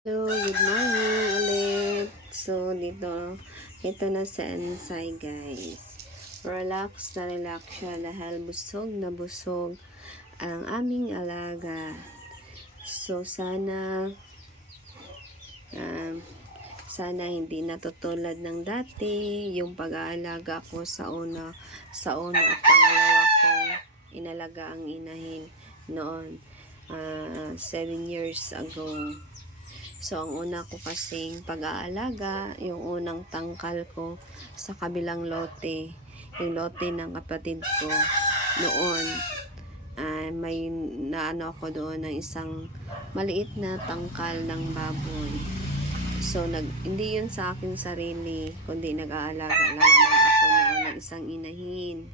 Hello, good morning ulit. So, ito na sa Ensay, guys. Relax na relax siya dahil busog na busog ang aming alaga. So, um, sana hindi natutulad ng dati yung pag-aalaga ko sa una at pangalawa kong inalaga ang inahin noon, 7 years ago. So, ang una ko kasing pag-aalaga, yung unang tangkal ko sa kabilang lote, yung lote ng kapatid ko noon, may naano ako doon ng isang maliit na tangkal ng baboy. So, hindi yun sa akin sarili, kundi nag-aalaga lang naman ako noon ng isang inahin.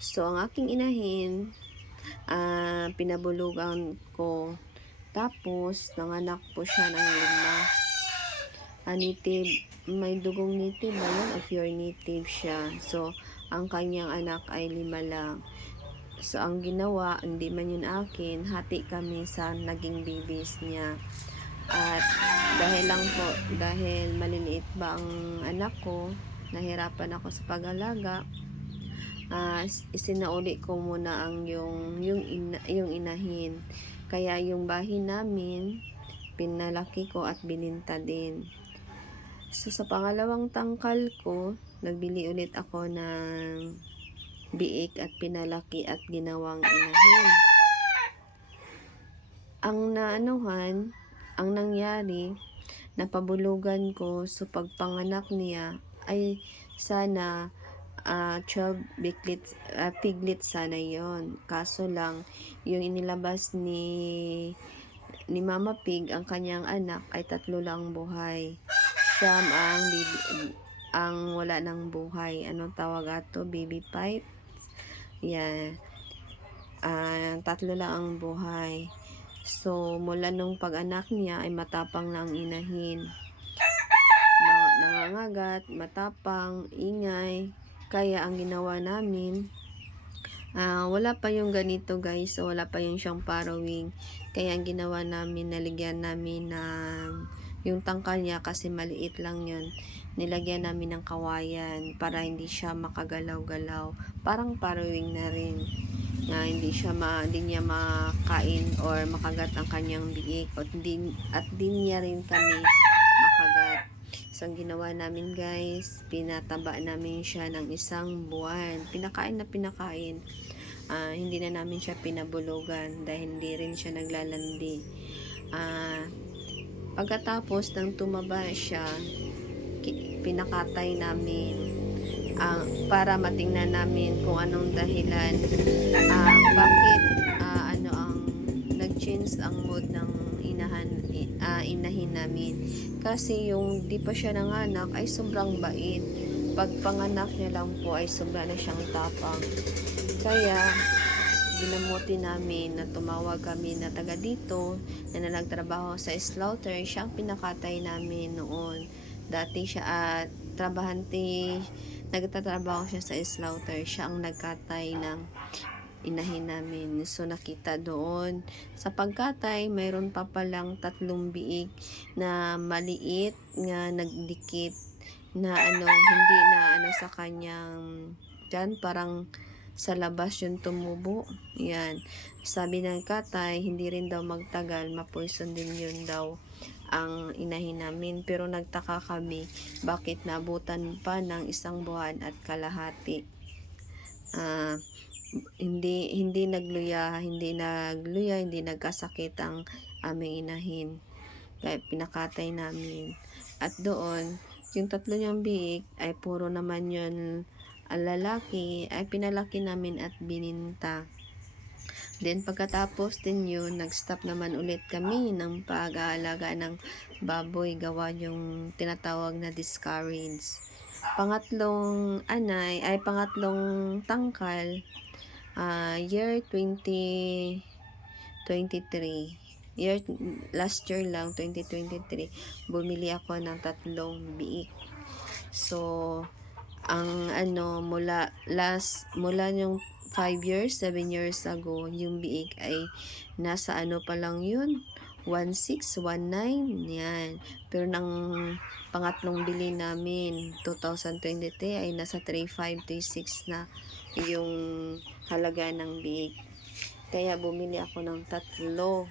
So, ang aking inahin, pinabulugan ko. Tapos, nanganak po siya ng 5. Native, may dugong native ba yun? O pure native siya. So, ang kanyang anak ay 5 lang. So, ang ginawa, hindi man yun akin, hati kami sa naging babies niya. At dahil maliliit ba ang anak ko, nahirapan ako sa pag-alaga, isinauli ko muna yung inahin. Kaya yung bahin namin, pinalaki ko at bininta din. So, sa pangalawang tangkal ko, nagbili ulit ako ng biik at pinalaki at ginawang inahin. Ang nangyari, napabulugan ko, so pagpanganak niya, ay sana 12 piglet sana yon. Kaso lang, yung inilabas ni Mama Pig, ang kanyang anak, ay 3 lang buhay. Siyam ang wala ng buhay. Anong tawag ato? Baby pipe? Yeah. 3 lang ang buhay. So, mula nung pag-anak niya ay matapang na ang inahin. Nangangagat, matapang, ingay. Kaya ang ginawa namin, wala pa yung ganito guys, so wala pa yung siyang parawing. Kaya ang ginawa namin, naligyan namin ng yung tangkal niya kasi maliit lang yun. Nilagyan namin ng kawayan para hindi siya makagalaw-galaw. Parang parawing na rin. Hindi niya makain or makagat ang kanyang biik at din niya rin kami makagat. So, ang ginawa namin guys, pinataba namin siya ng 1 buwan. Pinakain na pinakain. Hindi na namin siya pinabulugan dahil hindi rin siya naglalandi. Pagkatapos ng tumaba siya, pinakatay namin para matingnan namin kung anong dahilan, bakit ang nag-change ang mood ng inahin namin. Kasi yung di pa siya nanganak ay sobrang bait. Pag panganak niya lang po ay sobra na siyang tapang. Kaya ginamuti namin na tumawag kami na taga dito na nagtrabaho sa slaughter. Siya ang pinakatay namin noon. Dati siya nagtatrabaho siya sa slaughter. Siya ang nagkatay ng inahin namin. So, nakita doon sa pagkatay, mayroon pa palang 3 biik na maliit nga nagdikit na hindi na sa kanyang dyan, parang sa labas yung tumubo. Yan. Sabi ng katay, hindi rin daw magtagal, mapoison din yun daw ang inahin namin. Pero nagtaka kami, bakit nabutan pa ng 1 buwan at kalahati. Hindi nagluya, hindi nagkasakit ang aming inahin. Kaya pinakatay namin. At doon, yung 3 niyang biik ay puro naman yun ang lalaki, ay pinalaki namin at bininta. Then pagkatapos din yun, nag-stop naman ulit kami ng pag-aalaga ng baboy, gawa yung tinatawag na discourage. Pangatlong tangkal, year 2023. Last year lang, 2023, bumili ako ng 3 biik. So, ang mula yung 7 years ago, yung biik ay nasa pa lang yun, 1619 yan. Pero ng pangatlong bili namin 2023 ay nasa 3536 na yung halaga ng big. Kaya bumili ako ng tatlo.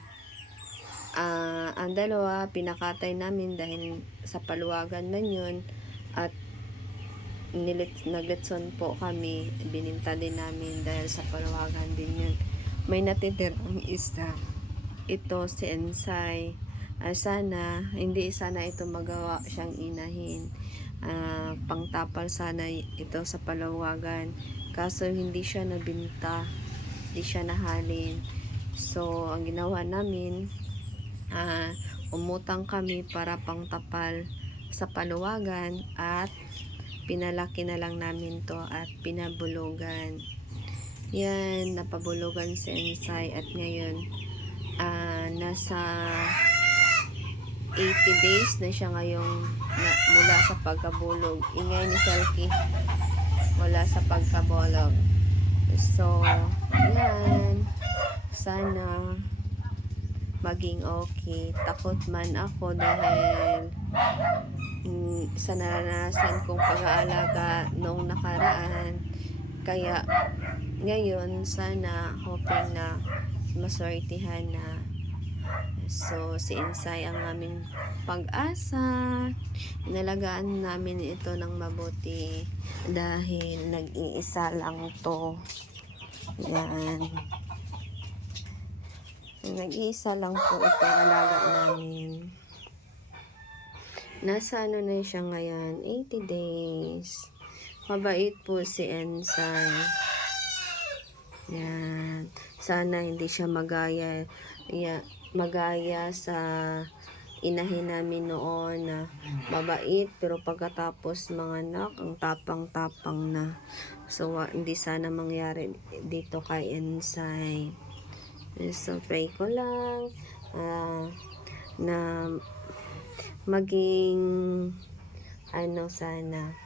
Ang dalawa pinakatay namin dahil sa paluwagan man yun, at nagletson po kami, bininta din namin dahil sa paluwagan din yun. May natitirang isa, ito si Ensay. Hindi sana ito magawa siyang inahin. Pangtapal sana ito sa paluwagan, kaso hindi siya nabinta, hindi siya nahalin. So ang ginawa namin, umutang kami para pangtapal sa paluwagan, at pinalaki na lang namin to at pinabulugan. Yan, napabulugan si Ensay, at ngayon nasa 80 days na siya ngayong mula sa pagkabulog. Ingay ni Selkie mula sa pagkabulog. So yan, sana maging okay. Takot man ako dahil sa naranasan kong pag-aalaga noong nakaraan. Kaya ngayon sana hoping na maswertihan na. So si Insay ang aming pag-asa. Inalagaan namin ito ng mabuti dahil nag-iisa lang to. Yan. Nag-iisa lang po itong alaga namin. Nasa na siya ngayon, 80 days. Mabait po si Ensay. Yan. Sana hindi siya magaya sa inahin namin noon na mabait, pero pagkatapos mga anak, ang tapang-tapang na. So hindi sana mangyari dito kay Ensay. So pray ko lang na maging sana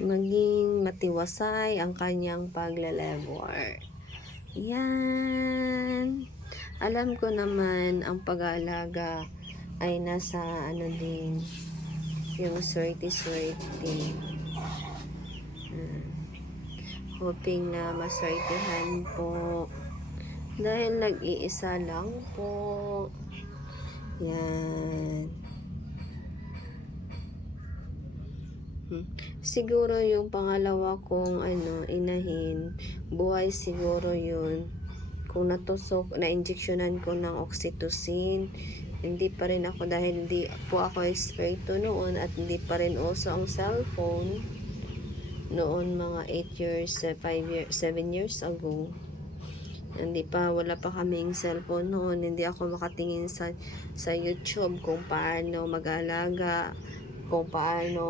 maging matiwasay ang kanyang paglalabor. Yan. Alam ko naman ang pag-aalaga ay nasa din, yung swerte-swerte. Hoping na maswertehan po dahil nag-iisa lang po. Yan. Siguro yung pangalawa kong inahin, buhay siguro yun. Kung natusok, na-injectionan ko ng oxytocin, hindi pa rin ako, dahil hindi po ako eksperto noon at hindi pa rin uso ang cellphone noon, mga 8 years, 7 years ago. Wala pa kaming cellphone noon. Hindi ako makatingin sa YouTube kung paano mag-alaga, kung paano,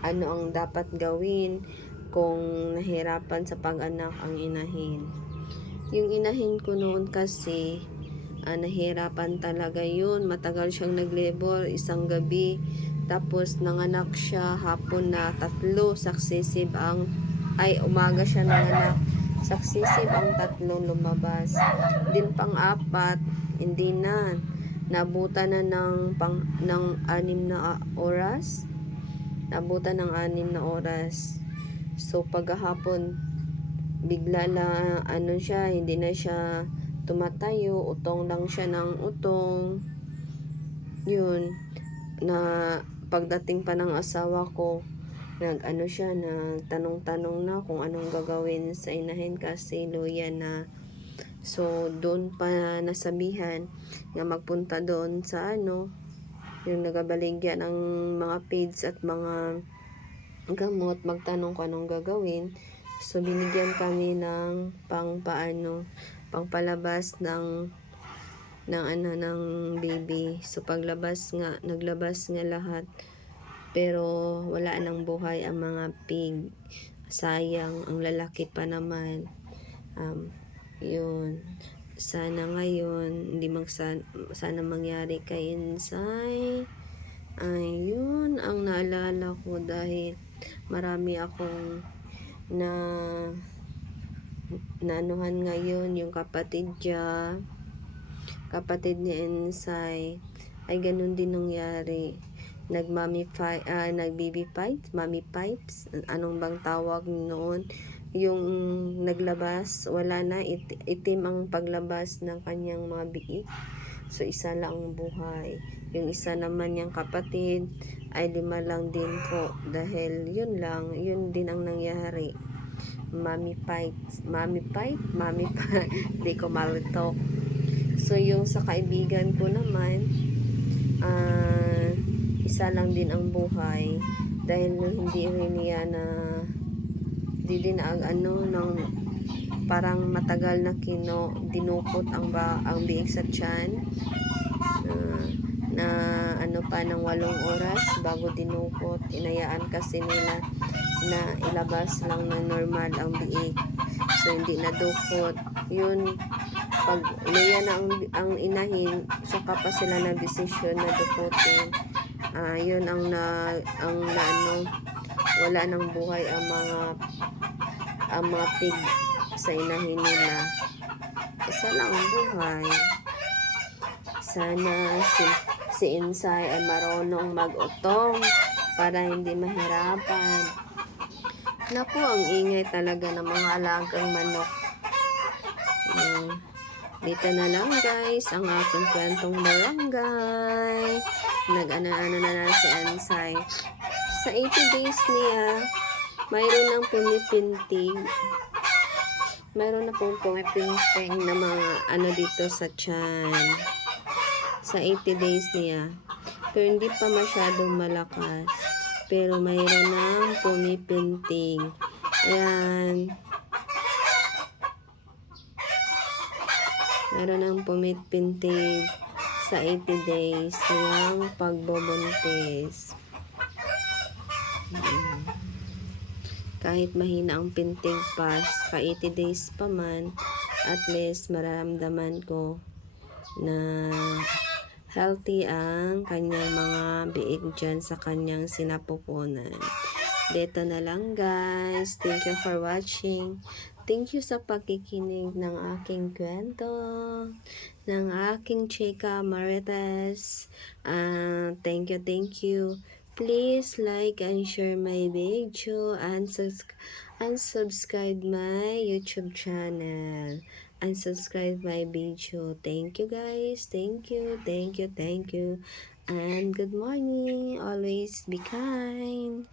ano ang dapat gawin kung nahirapan sa pag-anak ang inahin. Yung inahin ko noon kasi, nahirapan talaga yun. Matagal siyang nag-labor, isang gabi. Tapos nanganak siya hapon na 3, successive umaga siya nanganak. Successive ang 3 lumabas. Din pang-4, hindi na. Nabutan na ng 6 na oras. Nabutan ng 6 na oras. So paghapon, bigla na hindi na siya tumatayo, utong lang siya ng utong. Yun, na pagdating pa ng asawa ko, siya na tanong-tanong na kung anong gagawin sa inahin kasi luya na. So doon pa nasabihan nga magpunta doon sa yung nagabaligya ng mga peds at mga gamot, magtanong kung anong gagawin. So binigyan kami ng pangpalabas ng baby. So naglabas nga lahat, pero wala nang buhay ang mga pig. Sayang, ang lalaki pa naman. Yun, sana ngayon sana mangyari kay Insay. Ayun ang naalala ko, dahil marami akong naanuhan ngayon, yung kapatid niya kapatid ni Ensay, ay ganun din nangyari. Nag-baby pipes, mommy pipes, anong bang tawag noon? Yung naglabas, wala na, itim ang paglabas ng kanyang mga biik. So, isa lang ang buhay. Yung isa naman niyang kapatid, ay 5 lang din po. Dahil yun lang, yun din ang nangyari. Mommy pipes, mommy pipe, mommy pipe, di ko malito. So, yung sa kaibigan ko naman, isa lang din ang buhay. Dahil hindi rin niya na, di din ng parang matagal na dinukot ang biig sa tiyan. Na ano pa ng 8 oras bago dinukot. Inayaan kasi nila na ilabas lang ng normal ang biig. So, hindi nadukot. Yun, pag luya na ang inahin, saka pa sila na desisyon na dukutin. Yun ang wala nang buhay ang mga pig sa inahin nila. Isa lang ang buhay. Sana si Insay ay marunong mag-utong para hindi mahirapan. Naku, ang ingay talaga ng mga alagang manok. Dito na lang guys ang aking kwentong barangay. Nag-ano na si Insay. Sa 80 days niya, mayroon ng pumipintig. Mayroon na pong pumipintig na mga dito sa tiyan. Sa 80 days niya. Pero hindi pa masyadong malakas. Pero mayroon ng pumipintig. Ayan. Meron ng pumipintig sa 80 days ng pagbubuntis. Kahit mahina ang pintig pas, ka 80 days pa man, at least mararamdaman ko na healthy ang kanyang mga biig dyan sa kanyang sinapupunan. Dito na lang guys. Thank you for watching. Thank you sa pakikinig ng aking kwento, ng aking chika Marites. Thank you. Please like and share my video and subscribe my YouTube channel. And subscribe my video. Thank you guys. Thank you. And good morning. Always be kind.